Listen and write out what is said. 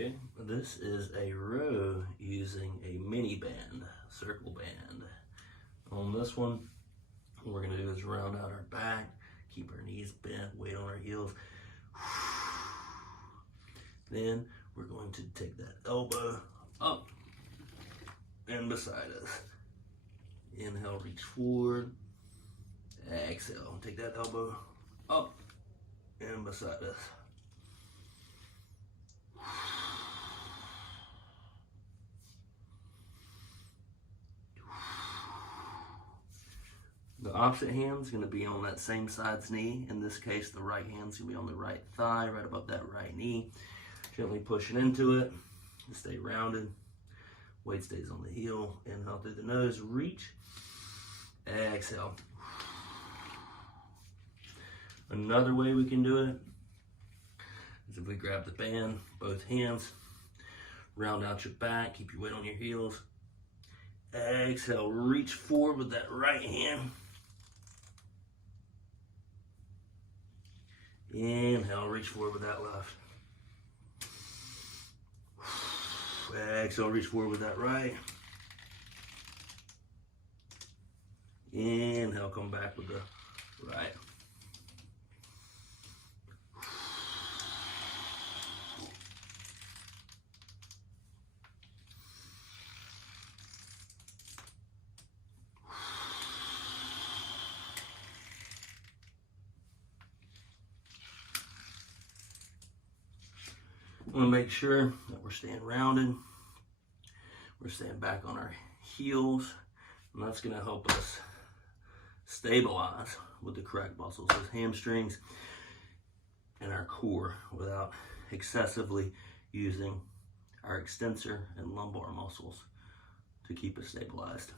Okay, this is a row using a mini band, circle band. On this one, what we're gonna do is round out our back, keep our knees bent, weight on our heels. Then we're going to take that elbow up and beside us. Inhale, reach forward. Exhale, take that elbow up and beside us. The opposite hand's going to be on that same side's knee. In this case, the right hand's going to be on the right thigh, right above that right knee. Gently pushing into it. Stay rounded. Weight stays on the heel. Inhale through the nose, reach. Exhale. Another way we can do it is if we grab the band, both hands, round out your back, keep your weight on your heels. Exhale, reach forward with that right hand. Inhale, reach forward with that left. Exhale, reach forward with that right. Inhale, come back with the right. We want to make sure that we're staying rounded. We're staying back on our heels, and that's going to help us stabilize with the correct muscles, those hamstrings and our core, without excessively using our extensor and lumbar muscles to keep us stabilized.